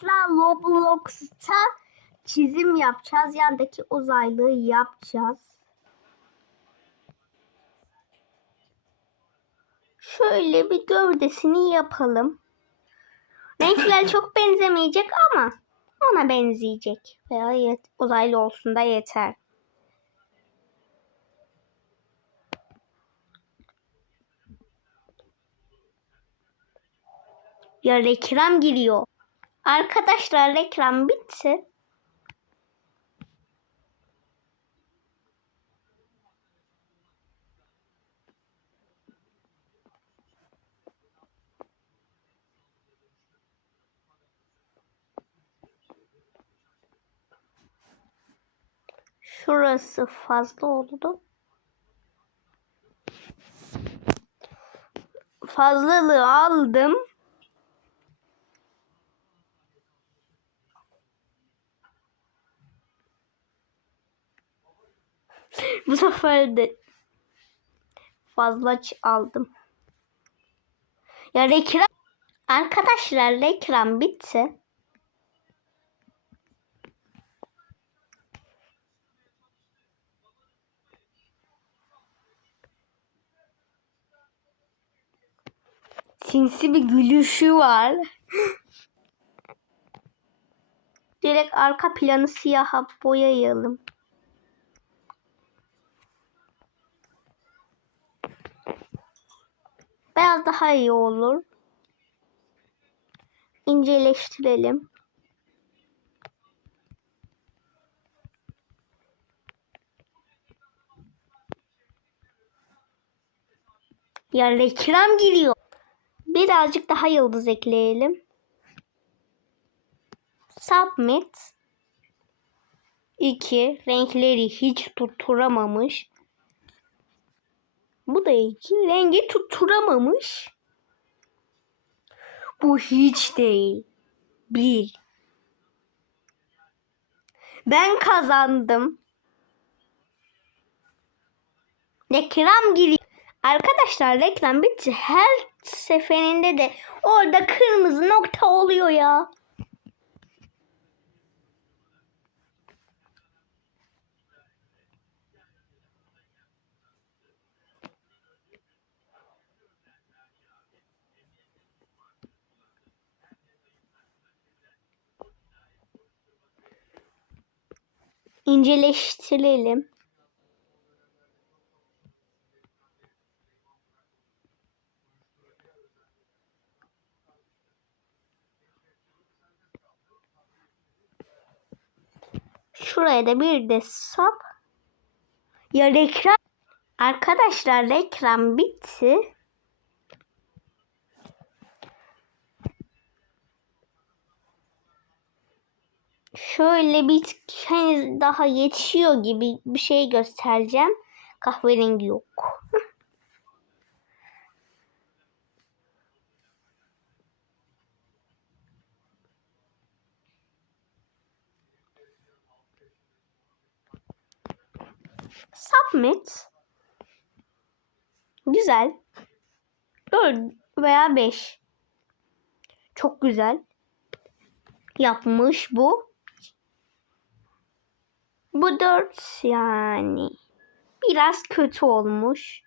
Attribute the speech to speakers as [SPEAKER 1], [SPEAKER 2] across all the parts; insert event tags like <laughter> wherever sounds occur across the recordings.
[SPEAKER 1] Arkadaşlar Roblox'ta çizim yapacağız. Yandaki uzaylıyı yapacağız. Şöyle bir gövdesini yapalım. Renkler <laughs> çok benzemeyecek ama ona benzeyecek. Veya uzaylı olsun da yeter. Ya reklam giriyor. Arkadaşlar reklam bitti. Şurası fazla oldu. Fazlalığı aldım. <laughs> Bu sefer de fazla aldım. Ya reklam Arkadaşlar reklam bitti. Sinsi bir gülüşü var. <laughs> Direkt arka planı siyaha boyayalım. Beyaz daha iyi olur. İnceleştirelim. Ya reklam giriyor. Birazcık daha yıldız ekleyelim. Submit. 2. Renkleri hiç tutturamamış. Bu da 2. Rengi tutturamamış. Bu hiç değil. 1. Ben kazandım. Reklam giriyor. Arkadaşlar reklam bitti. Her seferinde de orada kırmızı nokta oluyor ya. İnceleştirelim. Şuraya da bir de sap. Ya reklam. Arkadaşlar reklam bitti. Şöyle bir henüz daha yetişiyor gibi bir şey göstereceğim. Kahverengi yok. Submit. Güzel. 4 veya 5. Çok güzel. Yapmış bu. Bu 4 yani. Biraz kötü olmuş.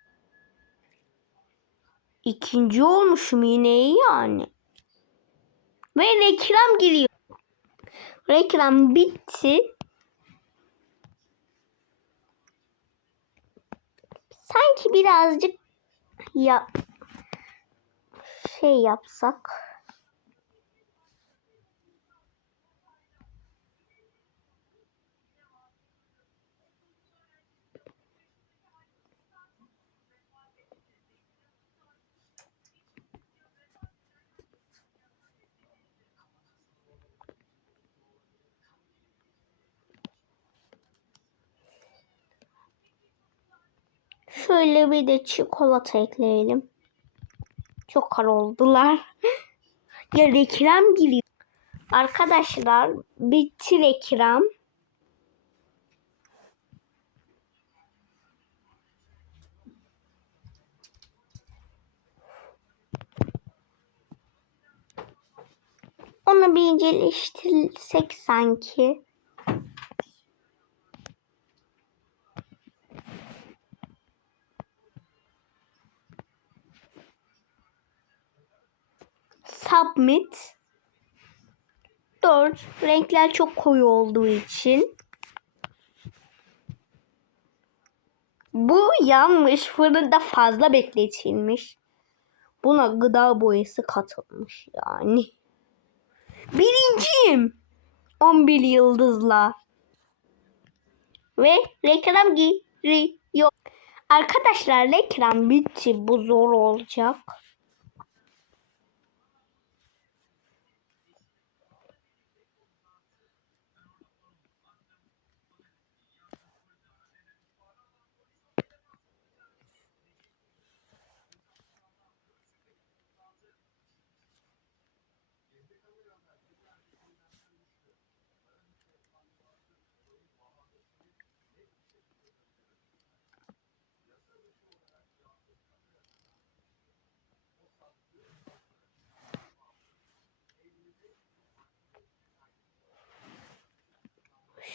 [SPEAKER 1] İkinci olmuşum yine iyi yani. Ve reklam giriyor. Reklam bitti. Sanki birazcık ya şey yapsak. Şöyle bir de çikolata ekleyelim. Çok kar oldular. <laughs> ya reklam giriyor. Arkadaşlar bitti reklam. Onu bir inceleştirsek sanki. Submit. 4. Renkler çok koyu olduğu için. Bu yanmış. Fırında fazla bekletilmiş. Buna gıda boyası katılmış yani. Birinciyim. 11 yıldızla. Ve reklam giriyor. Arkadaşlar reklam bitti. Bu zor olacak.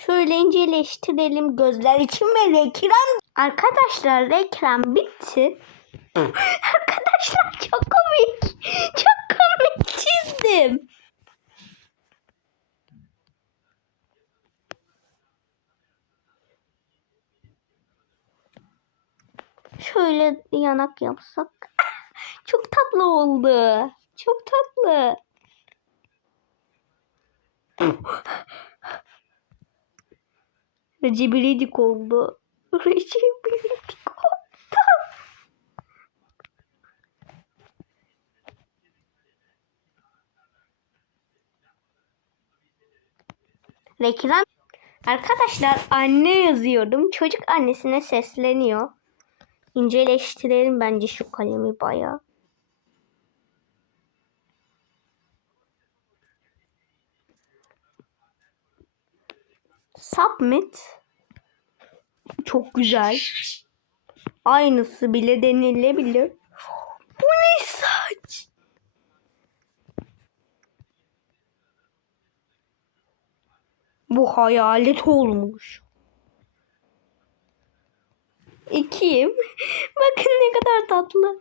[SPEAKER 1] Şöyle inceleştirelim gözler için ve reklam. Arkadaşlar reklam bitti. <laughs> Arkadaşlar çok komik. Çok komik çizdim. Şöyle yanak yapsak. <laughs> Çok tatlı oldu. Çok tatlı. <laughs> Recep oldu. <laughs> Recep oldu. Reklam. Arkadaşlar anne yazıyordum. Çocuk annesine sesleniyor. İnceleştirelim bence şu kalemi bayağı. Submit. Çok güzel. Aynısı bile denilebilir. Bu ne saç? Bu hayalet olmuş. İkiyim. <laughs> Bakın ne kadar tatlı.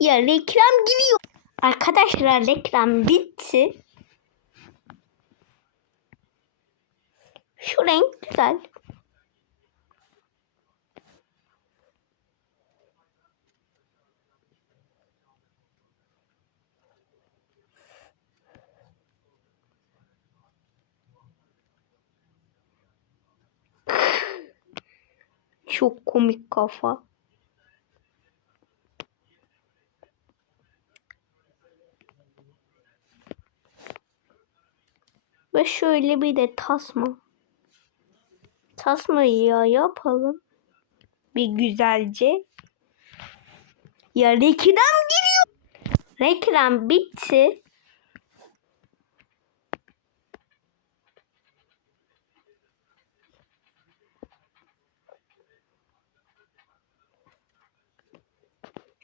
[SPEAKER 1] Ya reklam giriyor. Arkadaşlar reklam bitti. Şu renk güzel. Çok komik kafa. Ve şöyle bir de tasma. Tasmayı ya yapalım. Bir güzelce. Ya reklam giriyor. Reklam bitti.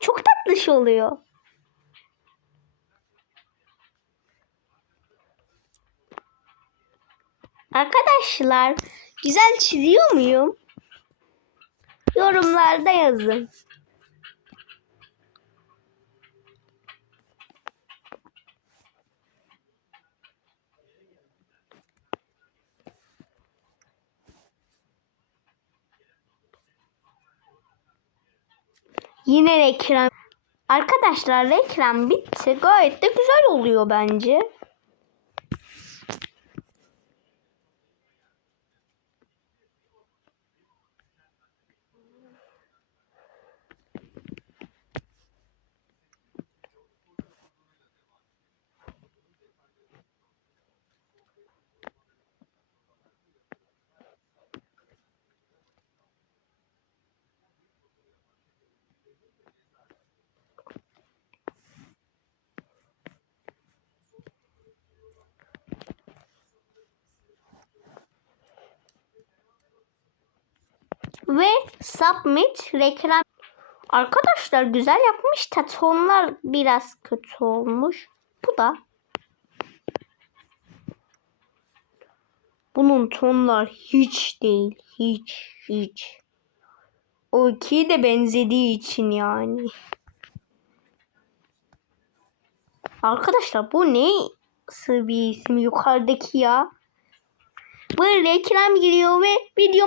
[SPEAKER 1] Çok tatlış oluyor. Arkadaşlar güzel çiziyor muyum? Yorumlarda yazın. Yine reklam. Arkadaşlar reklam bitti. Gayet de güzel oluyor bence. Ve submit reklam. Arkadaşlar güzel yapmış da tonlar biraz kötü olmuş. Bu da Bunun tonlar hiç değil. Hiç. Hiç. O ikiye de benzediği için yani. Arkadaşlar bu ne? Bir isim yukarıdaki ya? Böyle ekran giriyor ve video